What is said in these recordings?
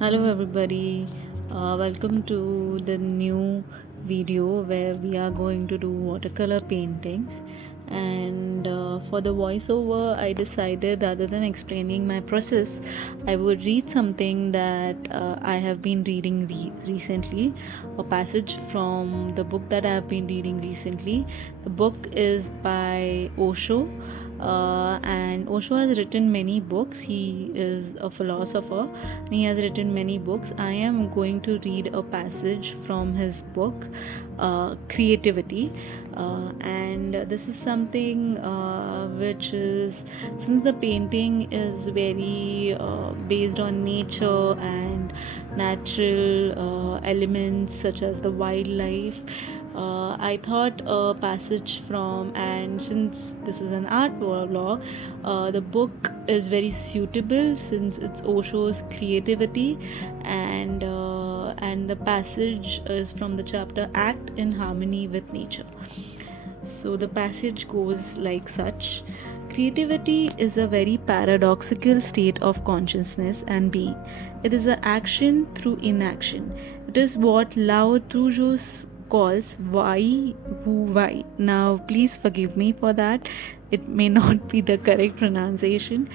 Hello everybody, welcome to the new video where we are going to do watercolor paintings. And for the voiceover, I decided rather than explaining my process, I would read something that I have been reading recently, a passage from the book that I have been reading recently. The book is by Osho. And Osho has written many books. He is a philosopher and he has written many books. I am going to read a passage from his book, Creativity. And this is something which is, since the painting is very based on nature and natural elements such as the wildlife, I thought a passage from, and since this is an art vlog, the book is very suitable since it's Osho's Creativity, and the passage is from the chapter Act in Harmony with Nature. So the passage goes like such. Creativity is a very paradoxical state of consciousness and being. It is an action through inaction. It is what Lao Tzu calls why hu why. Now please forgive me for that, it may not be the correct pronunciation,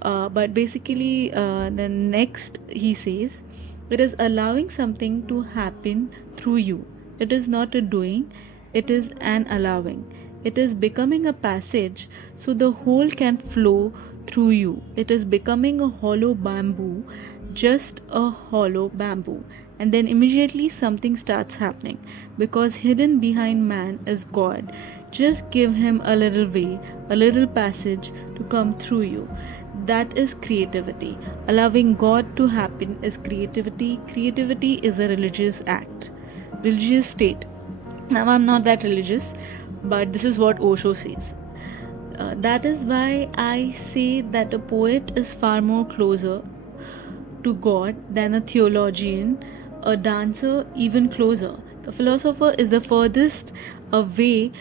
but basically the next he says, it is allowing something to happen through you. It is not a doing, it is an allowing. It is becoming a passage so the whole can flow through you. It is becoming a hollow bamboo, just a hollow bamboo. And then immediately something starts happening, because hidden behind man is God. Just give him a little way, a little passage to come through you. That is creativity. Allowing God to happen is creativity. Creativity is a religious act, religious state. Now, I'm not that religious, but this is what Osho says. That is why I say that a poet is far more closer to God than a theologian, a dancer even closer. The philosopher is the furthest away,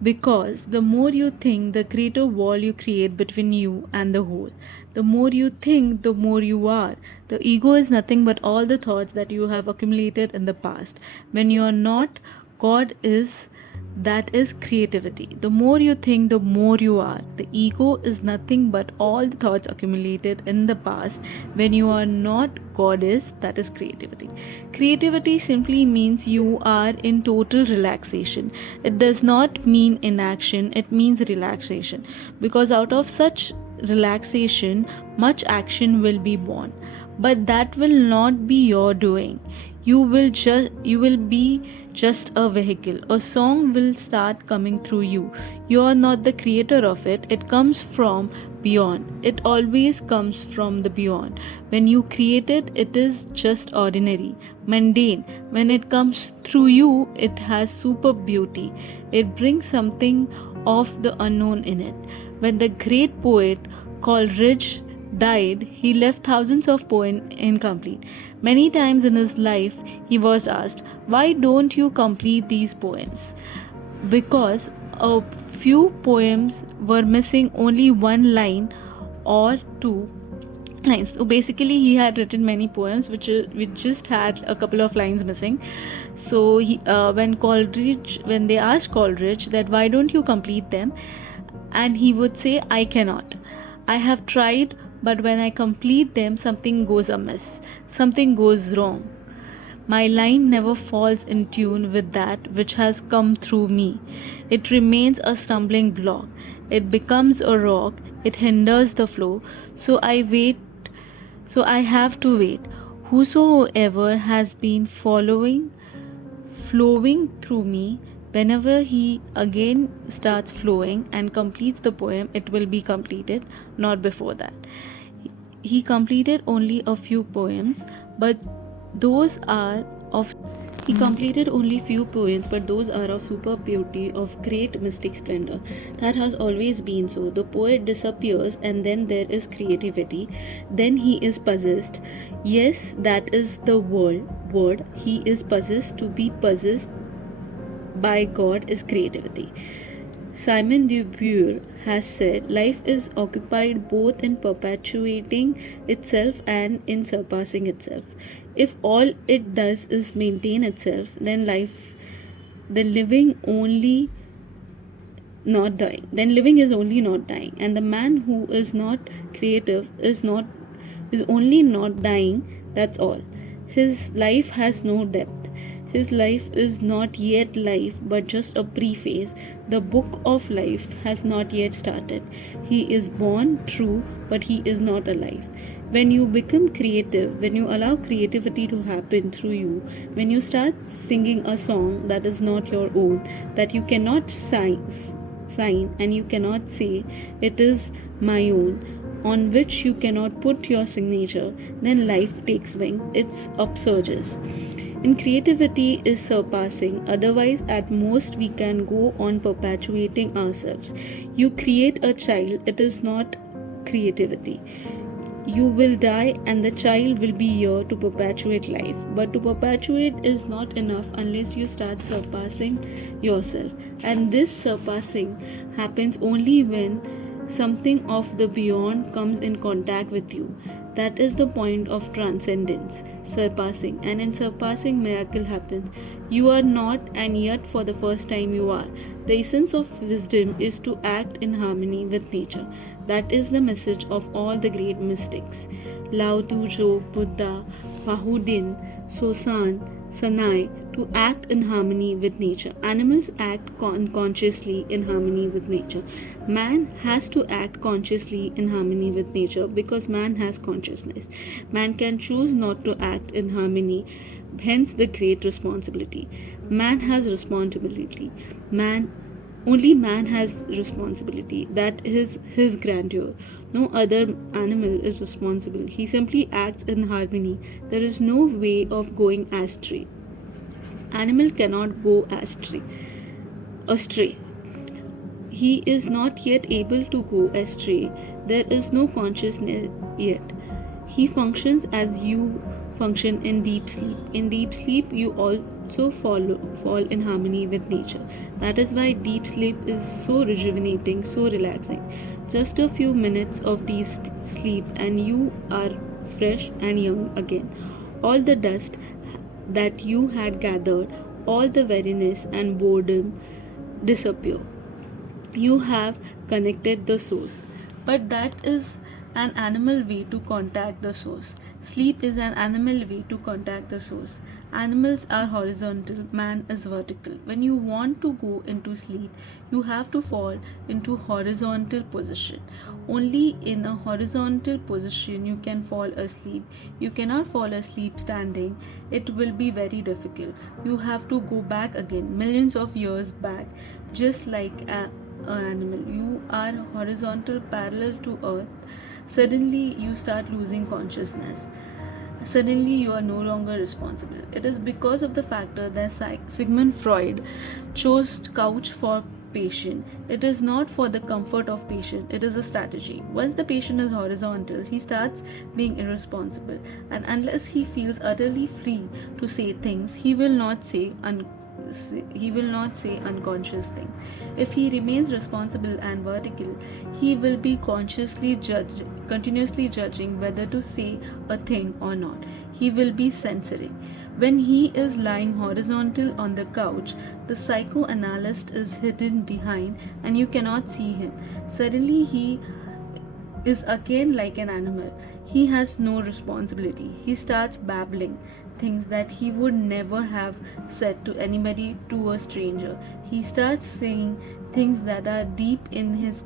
because the more you think, the greater wall you create between you and the whole. The more you think, the more you are. The ego is nothing but all the thoughts that you have accumulated in the past. When you are not, God is. That is creativity. The more you think, the more you are. The ego is nothing but all the thoughts accumulated in the past. When you are not, God is. That is creativity. Creativity simply means you are in total relaxation. It does not mean inaction, it means relaxation. Because out of such relaxation, much action will be born. But that will not be your doing. You will be just a vehicle. A song will start coming through you. You are not the creator of it. It comes from beyond. It always comes from the beyond. When you create it, it is just ordinary, mundane. When it comes through you, it has super beauty. It brings something of the unknown in it. When the great poet Coleridge died, he left thousands of poems incomplete. Many times in his life, he was asked, why don't you complete these poems? Because a few poems were missing only one line or two lines. So basically, he had written many poems which just had a couple of lines missing. So when they asked Coleridge that why don't you complete them, and he would say, I cannot. I have tried, but when I complete them, something goes amiss, something goes wrong. My line never falls in tune with that which has come through me. It remains a stumbling block. It becomes a rock. It hinders the flow. So I have to wait. Whosoever has been flowing through me, whenever he again starts flowing and completes the poem, it will be completed, not before that. He completed only a few poems, but those are of he completed only few poems, but those are of superb beauty, of great mystic splendor. That has always been so. The poet disappears, and then there is creativity. Then he is possessed. Yes, that is the word. He is possessed. To be possessed by God is creativity. Simon de Beauvoir has said life is occupied both in perpetuating itself and in surpassing itself. If all it does is maintain itself, then living only not dying. Then living is only not dying, and the man who is not creative is only not dying. That's all. His life has no depth. His life is not yet life, but just a preface. The book of life has not yet started. He is born, true, but he is not alive. When you become creative, when you allow creativity to happen through you, when you start singing a song that is not your own, that you cannot sign and you cannot say it is my own, on which you cannot put your signature, then life takes wing, its upsurges. In creativity is surpassing, otherwise, at most, we can go on perpetuating ourselves. You create a child, it is not creativity. You will die, and the child will be here to perpetuate life. But to perpetuate is not enough unless you start surpassing yourself. And this surpassing happens only when something of the beyond comes in contact with you. That is the point of transcendence, surpassing. And in surpassing, miracle happens. You are not, and yet for the first time you are. The essence of wisdom is to act in harmony with nature. That is the message of all the great mystics. Lao Tzu, Buddha, Bahudin, Sosan, Sanai, to act in harmony with nature. Animals act consciously in harmony with nature. Man has to act consciously in harmony with nature because man has consciousness. Man can choose not to act in harmony, hence the great responsibility. Man has responsibility. Only man has responsibility. That is his grandeur. No other animal is responsible. He simply acts in harmony. There is no way of going astray. Animal cannot go astray. He is not yet able to go astray. There is no consciousness yet. He functions as you function in deep sleep. In deep sleep, you also fall in harmony with nature. That is why deep sleep is so rejuvenating, so relaxing. Just a few minutes of deep sleep, and you are fresh and young again. All the dust that you had gathered, all the weariness and boredom disappear. You have connected the source. But that is an animal way to contact the source. Sleep is an animal way to contact the source. Animals are horizontal, man is vertical. When you want to go into sleep, you have to fall into horizontal position. Only in a horizontal position you can fall asleep. You cannot fall asleep standing. It will be very difficult. You have to go back again, millions of years back, just like an animal. You are horizontal, parallel to earth. Suddenly you start losing consciousness. Suddenly you are no longer responsible. It is because of the factor that Sigmund Freud chose couch for patient. It is not for the comfort of patient, it is a strategy. Once the patient is horizontal, he starts being irresponsible, and unless he feels utterly free to say things, he will not say unconscious things. If he remains responsible and vertical, he will be continuously judging whether to say a thing or not. He will be censoring. When he is lying horizontal on the couch, the psychoanalyst is hidden behind and you cannot see him. Suddenly he is again like an animal. He has no responsibility. He starts babbling things that he would never have said to anybody, to a stranger. He starts saying things that are deep in his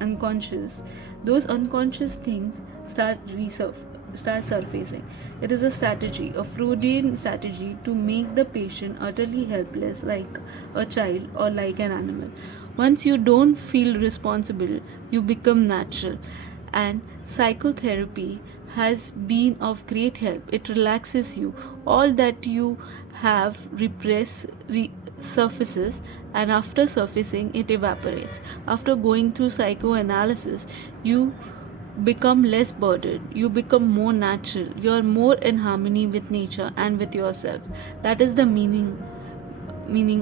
unconscious. Those unconscious things start surfacing. It is a strategy, a Freudian strategy, to make the patient utterly helpless, like a child or like an animal. Once you don't feel responsible, you become natural. And psychotherapy has been of great help. It relaxes you. All that you have surfaces, and after surfacing, it evaporates. After going through psychoanalysis, you become less burdened. You become more natural. You are more in harmony with nature and with yourself. That is the meaning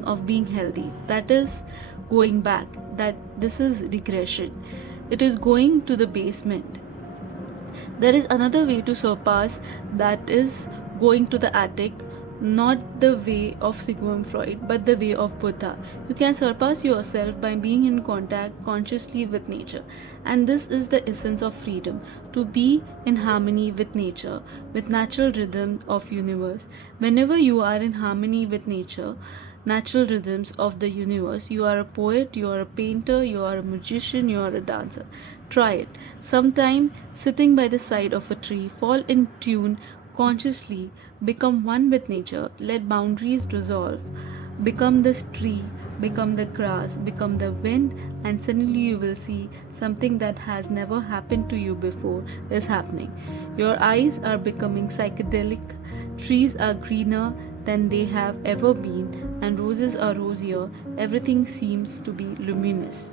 of being healthy. That is going back, that this is regression. It is going to the basement. There is another way to surpass, that is going to the attic, not the way of Sigmund Freud, but the way of Buddha. You can surpass yourself by being in contact consciously with nature. And this is the essence of freedom, to be in harmony with nature, with natural rhythm of universe. Whenever you are in harmony with nature, natural rhythms of the universe, you are a poet, you are a painter, you are a magician, you are a dancer. Try it. Sometime sitting by the side of a tree, fall in tune consciously, become one with nature, let boundaries dissolve, become this tree, become the grass, become the wind, and suddenly you will see something that has never happened to you before is happening. Your eyes are becoming psychedelic, trees are greener than they have ever been, and roses are rosier, everything seems to be luminous.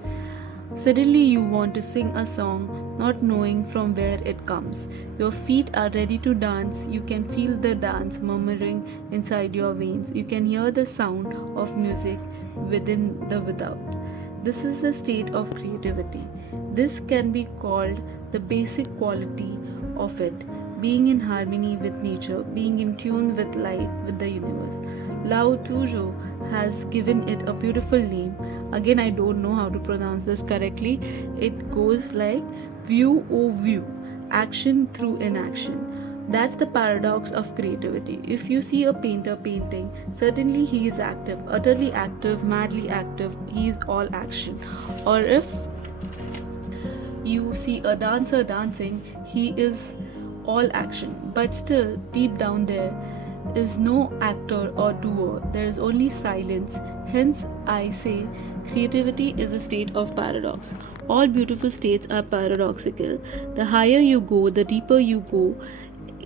Suddenly, you want to sing a song, not knowing from where it comes. Your feet are ready to dance. You can feel the dance murmuring inside your veins. You can hear the sound of music within the without. This is the state of creativity. This can be called the basic quality of it, being in harmony with nature, being in tune with life, with the universe. Lao Tzu has given it a beautiful name. Again, I don't know how to pronounce this correctly. It goes like view o view, action through inaction. That's the paradox of creativity. If you see a painter painting, certainly he is active, utterly active, madly active, he is all action. Or if you see a dancer dancing, he is all action. But still, deep down there is no actor or doer, there is only silence. Hence, I say creativity is a state of paradox. All beautiful states are paradoxical. The higher you go, the deeper you go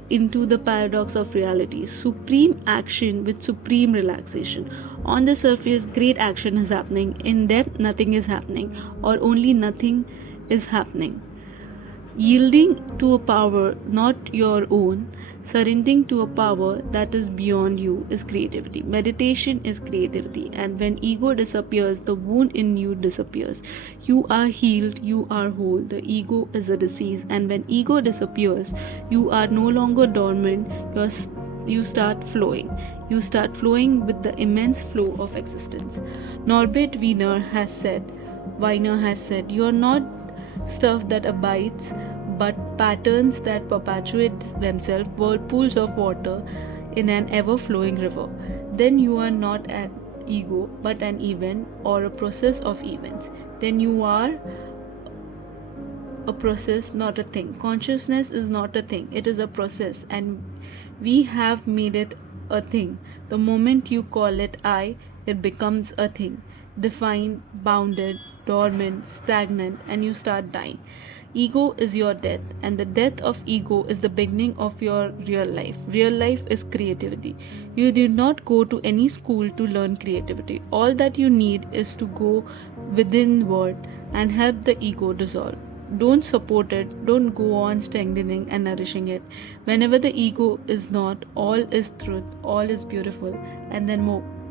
into the paradox of reality. Supreme action with supreme relaxation. On the surface, great action is happening. In depth, nothing is happening, or only nothing is happening. Yielding to a power not your own, surrendering to a power that is beyond you, is creativity. Meditation is creativity, and when ego disappears, the wound in you disappears. You are healed, you are whole. The ego is a disease, and when ego disappears, you are no longer dormant. You start flowing. You start flowing with the immense flow of existence. Norbert Wiener has said, "You are not stuff that abides, but patterns that perpetuate themselves, whirlpools of water in an ever-flowing river." Then you are not an ego, but an event or a process of events. Then you are a process, not a thing. Consciousness is not a thing, it is a process, and we have made it a thing. The moment you call it I, it becomes a thing, defined, bounded, dormant, stagnant, and you start dying. Ego is your death, and the death of ego is the beginning of your real life. Real life is creativity. You did not go to any school to learn creativity. All that you need is to go withinward and help the ego dissolve. Don't support it, don't go on strengthening and nourishing it. Whenever the ego is not, all is truth, all is beautiful, and then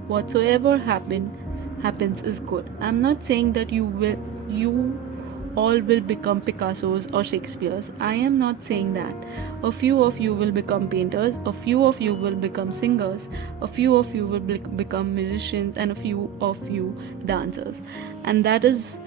whatsoever happens is good. I'm not saying that you all will become Picassos or Shakespeares. I am not saying that. A few of you will become painters, a few of you will become singers, a few of you will become musicians, and a few of you dancers. And that is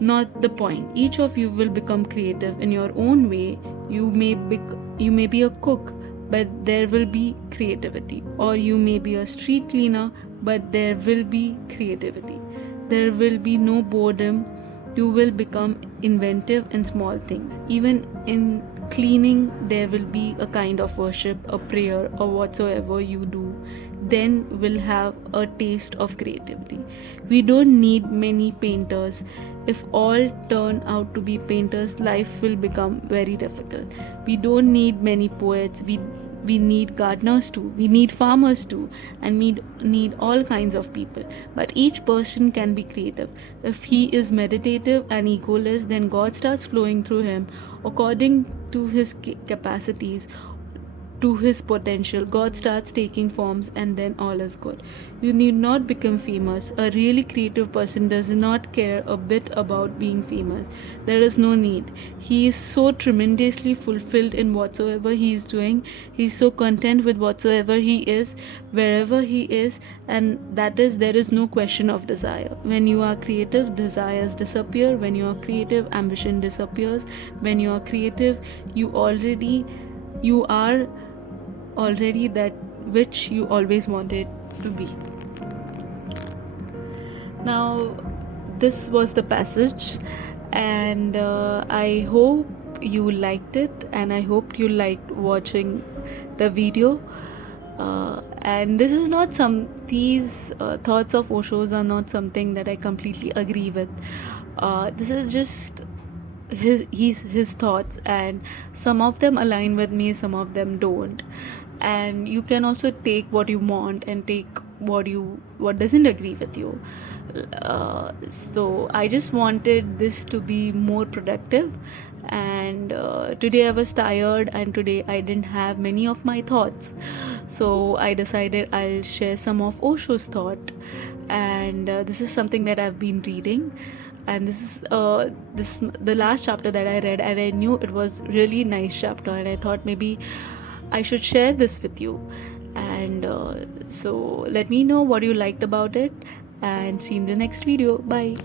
not the point. Each of you will become creative in your own way. You may be a cook, but there will be creativity. Or you may be a street cleaner, but there will be creativity. There will be no boredom. You will become inventive in small things. Even in cleaning, there will be a kind of worship, a prayer, or whatsoever you do. Then we'll have a taste of creativity. We don't need many painters. If all turn out to be painters, life will become very difficult. We don't need many poets. We need gardeners too, we need farmers too, and we need all kinds of people. But each person can be creative. If he is meditative and egoless, then God starts flowing through him according to his capacities. to his potential. God starts taking forms, and then all is good. You need not become famous. A really creative person does not care a bit about being famous. There is no need. He is so tremendously fulfilled in whatsoever he is doing. He is so content with whatsoever he is, wherever he is, and that is, there is no question of desire. When you are creative, desires disappear. When you are creative, ambition disappears. When you are creative, you are already that which you always wanted to be. Now, this was the passage, and I hope you liked it, and I hope you liked watching the video. And this is not these thoughts of Osho's are not something that I completely agree with. This is just his thoughts, and some of them align with me, some of them don't. And you can also take what you want and take what doesn't agree with you. So I just wanted this to be more productive, and today I was tired, and today I didn't have many of my thoughts, so I decided I'll share some of Osho's thought. And this is something that I've been reading, and this is the last chapter that I read, and I knew it was really nice chapter, and I thought maybe I should share this with you. And so let me know what you liked about it, and see you in the next video. Bye.